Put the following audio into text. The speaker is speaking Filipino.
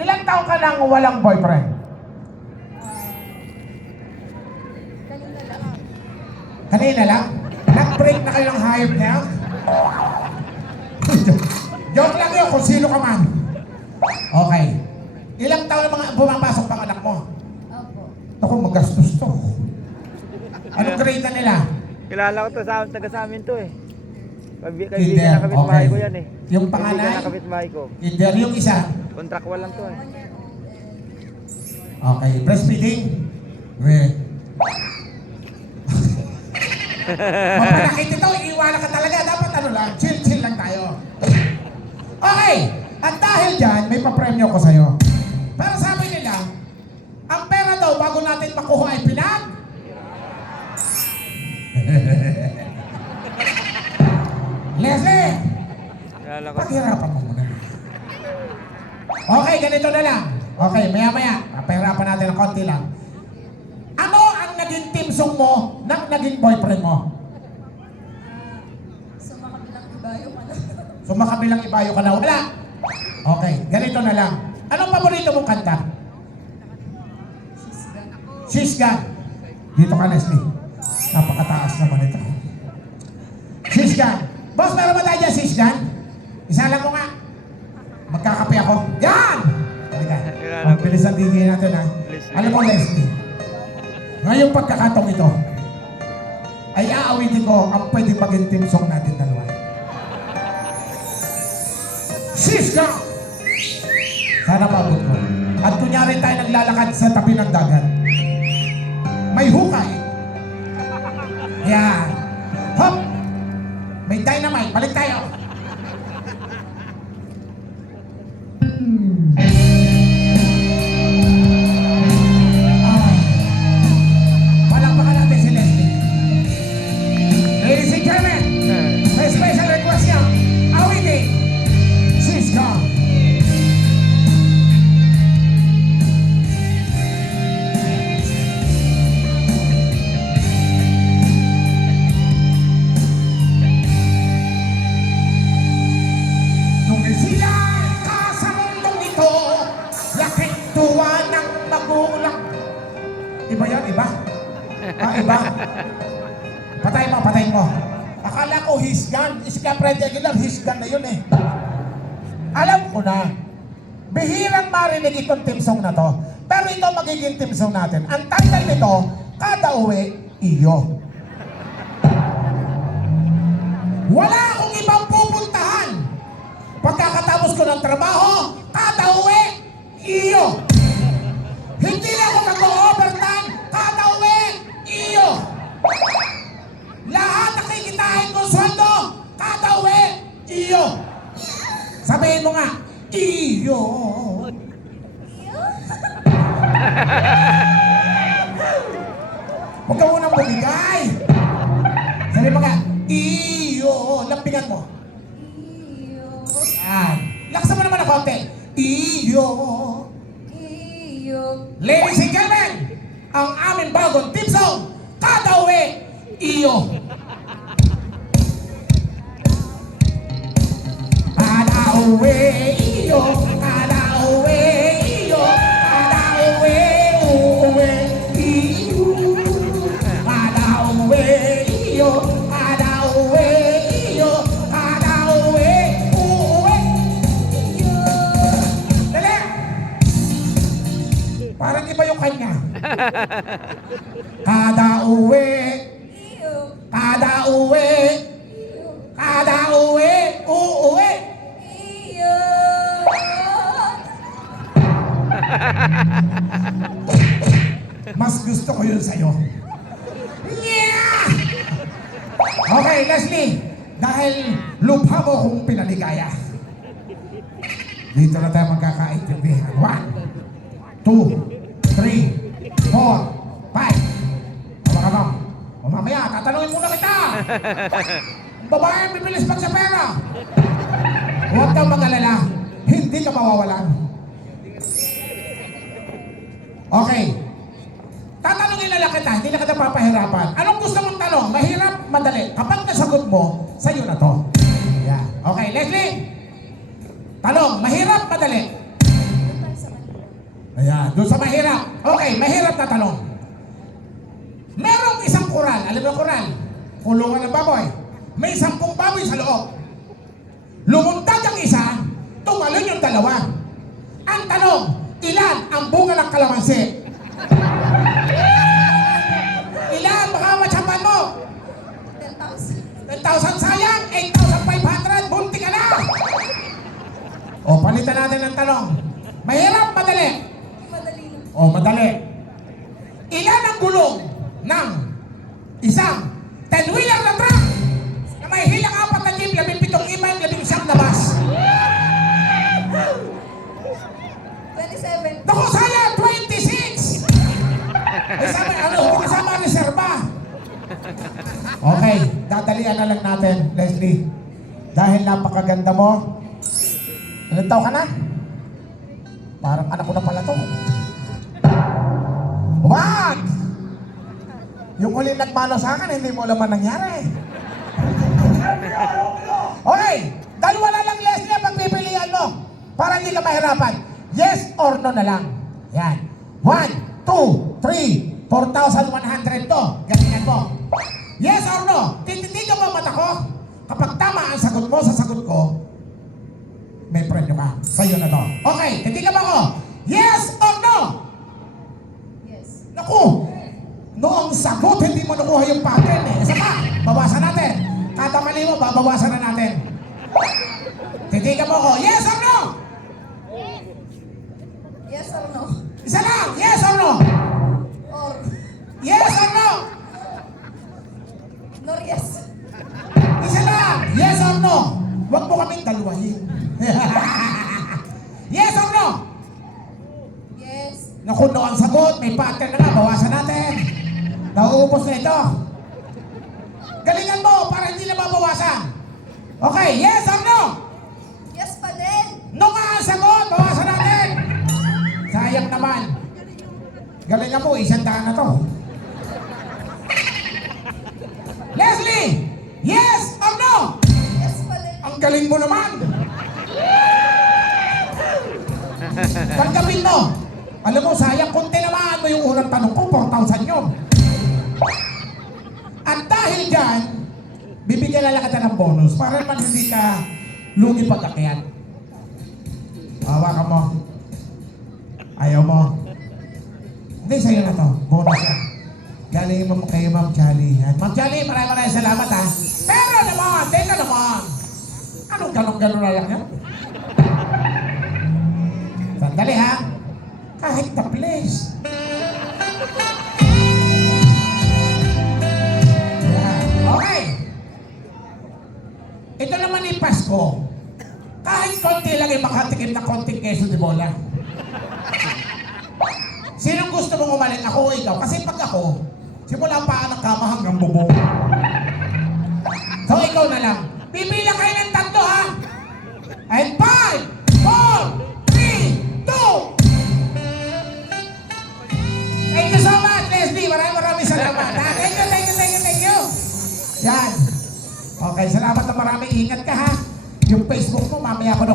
Ilang taon ka nang walang boyfriend? Kanina lang. Kanina lang? Nag-break na kayo ng hayop niya? Joke lang yun kung sino ka man. Okay. Ilang taon na mga pumapasok pang anak mo? Opo. Ako, magastos to. Anong grade na nila? Kilala ko to, taga sa amin to eh. Kinder, Kaibigan na kapitbahay ko yan eh. Yung Kaibigan panganay? na kapitbahay ko. Kinder, yung isa? Contractual lang to eh. 1 year old. Okay. Breastfeeding? Wait. Mapanakit ito, iiwanan ka talaga. Dapat ano lang, chill lang tayo. Okay. At dahil dyan, may papremyo ko sa'yo. Pero sabi nila, ang pera daw bago natin makuha ay pinag. Leslie! Kilala ko. Paghirapan mo muna. Okay, ganito na lang. Okay, maya-maya. Papahirapan natin ng konti lang. Ano ang naging team song mo nang naging boyfriend mo? Sumakabilang ibayo ka na. So makabilang ibayo ka na wala. Okay, ganito na lang. Anong paborito mong kanta? Sisgan. She's Gone. Dito ka, Leslie. Napakataas naman ito. She's Gone. Boss, meron ba tayo dyan, She's Gone? Isa lang mo nga. Magkakape ako. Yan! Halika. Ang bilis ang digay natin, ha? Alam mo, Leslie, ngayong pagkakataong ito, ay aawitin ko ang pwedeng maging team song natin dalawa. She's Gone! Sana maabot ko. At kunyari tayo naglalakad sa tabi ng dagat. May hukay. Yan. Hop! May dynamite. Balik tayo. Palakpakan natin si Leslie. Ladies and gentlemen, may special request niya. Awitin. She's Gone. Nung isilang ka sa mundong ito, laking tuwa ng magulang. Iba yan, iba? Iba? Patayin mo. Akala ko he's gone. Iska Freddy Aguilar, he's gone na yun eh. Alam ko na, bihirang marinig itong team song na to. Pero ito magiging team song natin. Ang title nito, Kada Uwi, Iyo. Wala akong ibang pupuntahan. Pagkakatapos ko ng trabaho, kada uwi, iyo. Hindi na ako mag-overtime, kada uwi, iyo. Lahat na kikitain kong sweldo, kada uwi, iyo. Sabihin mo nga, iyo. Huwag ka munang bumigay. Sabihin mo nga, iyo. Lampingan mo. Yan. Laksan mo naman ang konti. Iyo. Iyo. Ladies and gentlemen, ang aming bagong team song, Kada Uwi, Iyo. Kada uwi, iyo. Kada uwi, iyo. Kada uwi, uuwi, iyo. Kada uwi, iyo. Kada uwi, iyo. Kada uwi, uuwi. Dali! Parang iba yung kanya. Kada uwi, Iyo. kada uwi, Iyo. kada uwi, uuwi. Iyo. Mas gusto ko yun sa'yo. Yeah! Okay, Leslie. Dahil lubha mo kong pinaligaya. Dito na tayo magkakaintindihan. 1, 2, 3, 4, 5. Tama ka ba? O mamaya, tatanungin muna kita. Ang babae bibilis pag sa pera. Huwag kang mag-alala. Hindi ka mawawalan. Okay. Tatanungin na lang kita, hindi na kita papahirapan. Anong gusto mong tanong? Mahirap, madali. Kapag nasagot mo, sa'yo na to. Yeah. Okay, Leslie? Talong, mahirap, madali. Doon tayo sa kanila. Ayan, doon sa mahirap. Okay, mahirap na talong. Merong isang kural, alam mo kural? Kulungan ng baboy. May 10 baboy sa loob. Lumundag ang isa, tumalon yung dalawa. Ang tanong, ilan ang bunga ng kalamansi? Ilan? Baka matsapan mo. 10,000. 10,000 sayang, 8,500, bunti ka na! O, palitan natin ng tanong. Mahirap, madali. Madali lang. O, madali. Ilan ang gulong ng isang 10-wheeler na truck na may hilang 4 na jeep, 17 imay, 11 na bus? 27. Naku, sayang, 26! Isama, hindi kasama ang reserva. Okay, dadalian na lang natin, Leslie. Dahil napakaganda mo. Ilan taon ka na? Parang anak ko na pala to. Wag! Yung huli nagmano sa akin, hindi mo alam ang nangyari. Okay, dalawa na lang, Leslie, ang pagpipilian mo. Para hindi ka mahirapan. Yes or no na lang. Yan. 1, 2, 3, 4,100 to. Galingan mo. Yes or no? Tititignan mo ang mata ko. Kapag tama ang sagot mo sa sagot ko, may premyo ka. Sa'yo na to. Okay, titigan mo ako. Yes or no? Yes. Naku! Noong sagot, hindi mo nakuha yung pattern eh. Isa pa, bawasan natin. Kada mali mo, babawasan na natin. Titigan mo ako. Yes or no? Yes or no? Isa lang. Yes or no? Or Yes or no? nor yes. Isa lang. Yes or no? Huwag mo kaming dalawahin. Yes or no? Yes. Naku, no ang sagot. May pattern na nga. Bawasan natin. Nauubos na ito. Galingan mo para hindi na mabawasan. Okay, yes or no? Yes pa din. No nga ang sagot. Bawasan natin. Sayang naman. Galingan mo, 100 na to. Leslie! Yes or no? Yes pa din. Ang galing mo naman. Tanggapin mo. Alam mo, sayang kung tinamaan mo yung unang tanong ko, 4,000 yun. At dahil dyan, bibigyan na lang kita ng bonus para naman hindi ka lugi pag-akyat. Hawakan mo. Ayaw mo. Hindi, sa'yo na to. Bonus yan. Galing mo kay Ma'am Jolly. Ma'am Jolly, maraming salamat ha. Pero naman, teka naman. Anong ganong-ganon na lang yan? Sandali ha. Kahit the place. Yan. Okay. Ito naman yung Pasko. Kahit konti lang yung makatikim na konting keso de bola. Sinong gusto mong umalit? Ako o ikaw? Kasi pag ako, simula paa ng kama hanggang bubong. So ikaw na lang. Pipila kayo ng 3 ha? And 5, 4, 3, 2. Thank you so much, Leslie. Maraming salamat. Thank you. Yan. Okay, salamat na marami. Ingat ka ha. Yung Facebook mo, mamaya ako na